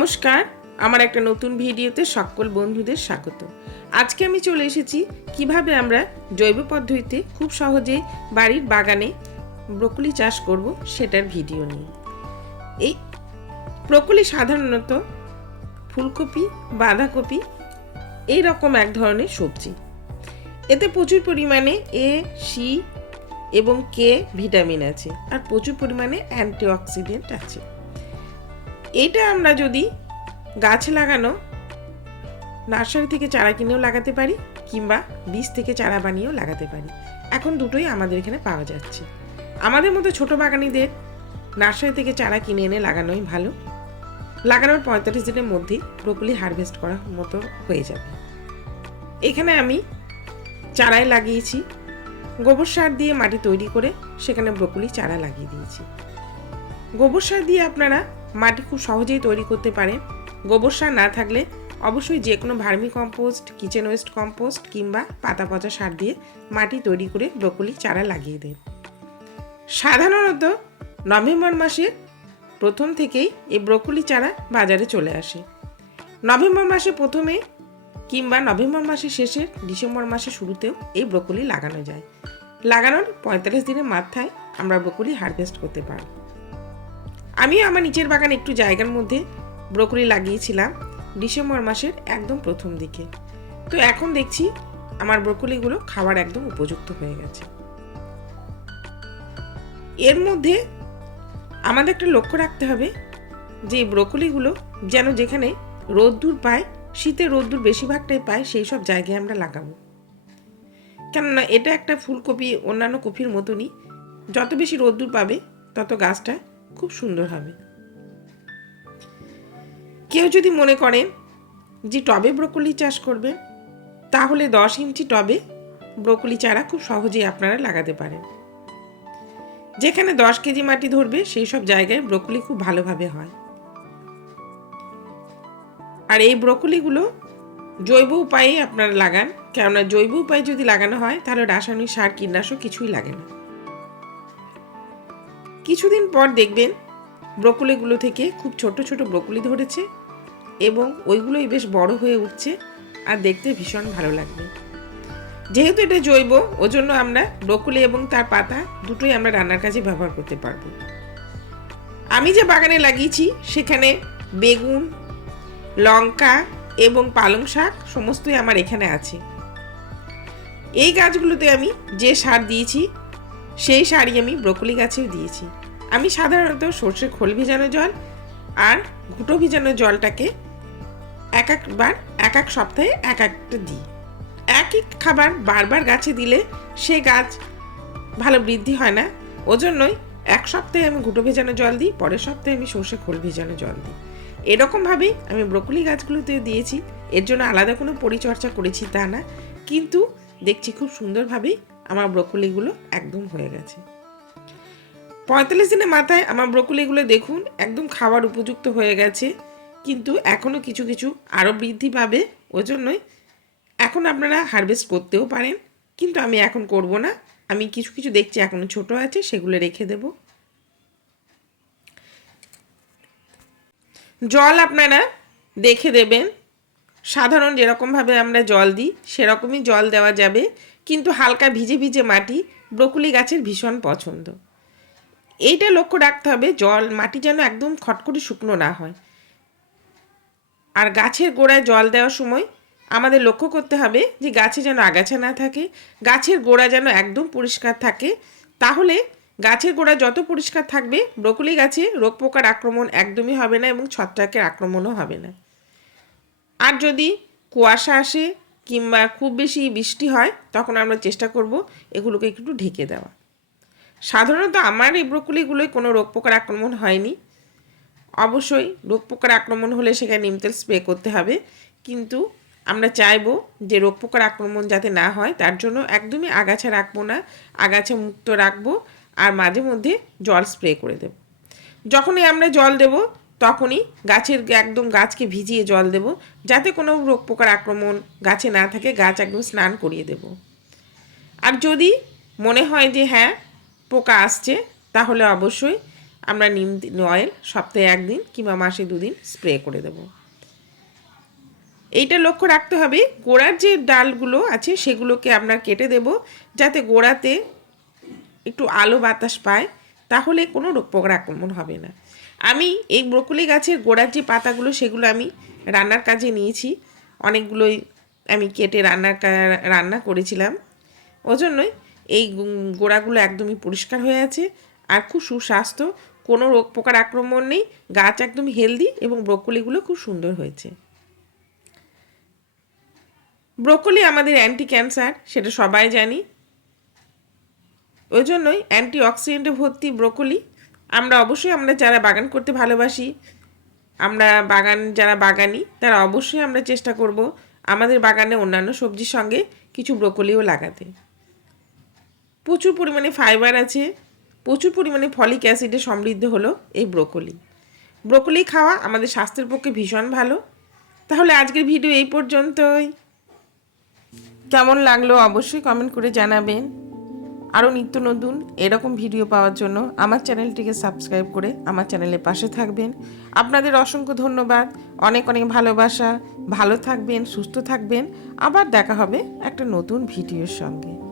নমস্কার, আমার একটা নতুন ভিডিওতে সকল বন্ধুদের স্বাগত। আজকে আমি চলে এসেছি কীভাবে আমরা জৈব পদ্ধতিতে খুব সহজেই বাড়ির বাগানে ব্রকলি চাষ করব সেটার ভিডিও নিয়ে। এই ব্রকলি সাধারণত ফুলকপি, বাঁধাকপি এই রকম এক ধরনের সবজি। এতে প্রচুর পরিমাণে এ, সি এবং কে ভিটামিন আছে আর প্রচুর পরিমাণে অ্যান্টিঅক্সিডেন্ট আছে। এইটা আমরা যদি গাছ লাগানো, নার্সারি থেকে চারা কিনেও লাগাতে পারি, কিংবা বীজ থেকে চারা বানিয়েও লাগাতে পারি। এখন দুটোই আমাদের এখানে পাওয়া যাচ্ছে। আমাদের মতো ছোট বাগানিদের নার্সারি থেকে চারা কিনে এনে লাগানোই ভালো। লাগানোর পঁয়তাল্লিশ দিনের মধ্যেই ব্রোকলি হারভেস্ট করার মতো হয়ে যাবে। এখানে আমি চারাই লাগিয়েছি। গোবর সার দিয়ে মাটি তৈরি করে সেখানে ব্রোকলি চারা লাগিয়ে দিয়েছি। গোবর সার দিয়ে আপনারা মাটি খুব সহজেই তৈরি করতে পারে। গোবর সার না থাকলে অবশ্যই যে কোনো vermicompost, kitchen waste compost কিংবা পাতা পচা সার দিয়ে মাটি তৈরি করে ব্রোকলি চারা লাগিয়ে দেন। সাধারণত নভেম্বর মাসে প্রথম থেকেই এই ব্রোকলি চারা বাজারে চলে আসে। নভেম্বর মাসে প্রথমে কিংবা নভেম্বর মাসের শেষে ডিসেম্বর মাসের শুরুতেও এই ব্রোকলি লাগানো যায়। লাগানোর পঁয়তাল্লিশ দিনের মাথায় আমরা ব্রোকলি হারভেস্ট করতে পারি আমিও আমার নিচের বাগান একটু জায়গার মধ্যে ব্রোকলি লাগিয়েছিলাম ডিসেম্বর মাসের একদম প্রথম দিকে। তো এখন দেখছি আমার ব্রোকলিগুলো খাবার একদম উপযুক্ত হয়ে গেছে। এর মধ্যে আমাদের একটা লক্ষ্য রাখতে হবে যে ব্রোকলিগুলো যেন যেখানে রোদ্দুর পায়, শীতে রোদ্দুর বেশিরভাগটাই পায়, সেই সব জায়গায় আমরা লাগাবো। কেননা এটা একটা ফুলকপি, অন্যান্য কপির মতনই যত বেশি রোদ্দুর পাবে, তত গাছটা খুব সুন্দর হবে। কেউ যদি মনে করেন যে টবে ব্রোকলি চাষ করবেন তাহলে দশ ইঞ্চি টবে ব্রোকলি চারা খুব সহজেই আপনারা লাগাতে পারেন। যেখানে দশ কেজি মাটি ধরবে, সেই সব জায়গায় ব্রোকলি খুব ভালোভাবে হয়। আর এই ব্রোকলিগুলো জৈব উপায়ে আপনারা লাগান, কেননা জৈব উপায়ে যদি লাগানো হয়, তাহলে রাসায়নিক সার, কীটনাশক কিছুই লাগে না। কিছুদিন পর দেখবেন ব্রোকলিগুলো থেকে খুব ছোট ছোট ব্রোকলি ধরেছে এবং ওইগুলোই বেশ বড় হয়ে উঠছে আর দেখতে ভীষণ ভালো লাগবে। যেহেতু এটা জৈব, ওজন্য আমরা ব্রোকলি এবং তার পাতা দুটোই আমরা রান্নার কাজে ব্যবহার করতে পারব। আমি যে বাগানে লাগিয়েছি সেখানে বেগুন, লঙ্কা এবং পালং শাক সমস্তই আমার এখানে আছে। এই গাছগুলোতে আমি যে সার দিয়েছি সেই সারই আমি ব্রোকলি গাছেও দিয়েছি। আমি সাধারণত সর্ষে খোল ভিজানো জল আর ঘুটো ভিজানো জলটাকে এক একবার, এক এক সপ্তাহে এক একটা দিই। একই খাবার বারবার গাছে দিলে সে গাছ ভালো বৃদ্ধি হয় না। ওজন্যই এক সপ্তাহে আমি ঘুটো ভেজানো জল দিই, পরের সপ্তাহে আমি সর্ষে খোল ভেজানো জল দিই। এরকমভাবেই আমি ব্রোকলি গাছগুলোতেও দিয়েছি। এর জন্য আলাদা কোনো পরিচর্যা করেছি তা না। কিন্তু দেখছি খুব সুন্দরভাবেই আমার ব্রোকলিগুলো একদম হয়ে গেছে। পঁয়তাল্লিশ দিনের মাথায় আমার ব্রোকলিগুলো দেখুন একদম খাবার উপযুক্ত হয়ে গেছে, কিন্তু এখনও কিছু কিছু আরও বৃদ্ধি পাবে ওই জন্যই এখন আপনারা হারভেস্ট করতেও পারেন, কিন্তু আমি এখন করব না। আমি কিছু কিছু দেখছি এখনও ছোট আছে, সেগুলো রেখে দেব। জল আপনারা দেখে দেবেন। সাধারণ যেরকমভাবে আমরা জল দিই, সেরকমই জল দেওয়া যাবে। কিন্তু হালকা ভিজে ভিজে মাটি ব্রকুলি গাছের ভীষণ পছন্দ। এইটা লক্ষ্য রাখতে হবে, জল, মাটি যেন একদম খটখটি শুকনো না হয়। আর গাছের গোড়ায় জল দেওয়ার সময় আমাদের লক্ষ্য করতে হবে যে গাছে যেন আগাছা না থাকে, গাছের গোড়া যেন একদম পরিষ্কার থাকে। তাহলে গাছের গোড়া যত পরিষ্কার থাকবে, ব্রকলি গাছে রোগ পোকার আক্রমণ একদমই হবে না এবং ছত্রাকের আক্রমণও হবে না। আর যদি কুয়াশা আসে কিংবা খুব বেশি বৃষ্টি হয়, তখন আমরা চেষ্টা করব এগুলোকে একটু ঢেকে দেওয়া। সাধারণত আমার এই ব্রকলিগুলোয় কোনো রোগ পোকার আক্রমণ হয়নি। অবশ্যই রোগ পোকার আক্রমণ হলে সেখানে নিমতেল স্প্রে করতে হবে, কিন্তু আমরা চাইব যে রোগ পোকার আক্রমণ যাতে না হয়, তার জন্য একদমই আগাছা রাখব না, আগাছা মুক্ত রাখব, আর মাঝে মধ্যে জল স্প্রে করে দেব। যখনই আমরা জল দেব তখনই গাছের একদম গাছকে ভিজিয়ে জল দেব, যাতে কোনো রোগ পোকার আক্রমণ গাছে না থাকে, গাছ একদম স্নান করিয়ে দেব। আর যদি মনে হয় যে হ্যাঁ পোকা আসছে, তাহলে অবশ্যই আমরা নিম অয়েল সপ্তাহে একদিন কিংবা মাসে দুদিন স্প্রে করে দেব। এইটা লক্ষ্য রাখতে হবে, গোড়ার যে ডালগুলো আছে সেগুলোকে আপনার কেটে দেব, যাতে গোড়াতে একটু আলো বাতাস পায়, তাহলে কোনো রোগ পোকার আক্রমণ হবে না। আমি এই ব্রকলি গাছের গোড়ার যে পাতাগুলো, সেগুলো আমি রান্নার কাজে নিয়েছি। অনেকগুলোই আমি কেটে রান্নার রান্না করেছিলাম। ওজন্যই এই গোড়াগুলো একদমই পরিষ্কার হয়ে আছে। আর খুব সুস্বাস্থ্য, কোনো রোগ পোকার আক্রমণ নেই। গাছ একদম হেলদি এবং ব্রকলিগুলো খুব সুন্দর হয়েছে। ব্রোকলি আমাদের অ্যান্টি ক্যান্সার সেটা সবাই জানি। ওই জন্যই অ্যান্টি অক্সিডেন্টে ভর্তি ব্রোকলি আমরা অবশ্যই আমরা যারা বাগান করতে ভালোবাসি, আমরা বাগান যারা বাগানি, তারা অবশ্যই আমরা চেষ্টা করব আমাদের বাগানে অন্যান্য সবজির সঙ্গে কিছু ব্রোকলিও লাগাতে। প্রচুর পরিমাণে ফাইবার আছে, প্রচুর পরিমাণে ফলিক অ্যাসিডে সমৃদ্ধ হলো এই ব্রোকলি। ব্রোকলি খাওয়া আমাদের স্বাস্থ্যের পক্ষে ভীষণ ভালো। তাহলে আজকের ভিডিও এই পর্যন্তই। কেমন লাগল অবশ্যই কমেন্ট করে জানাবেন। আরও নিত্য নতুন এরকম ভিডিও পাওয়ার জন্য আমার চ্যানেলটিকে সাবস্ক্রাইব করে আমার চ্যানেলের পাশে থাকবেন। আপনাদের অসংখ্য ধন্যবাদ। অনেক অনেক ভালোবাসা। ভালো থাকবেন, সুস্থ থাকবেন। আবার দেখা হবে একটা নতুন ভিডিওর সঙ্গে।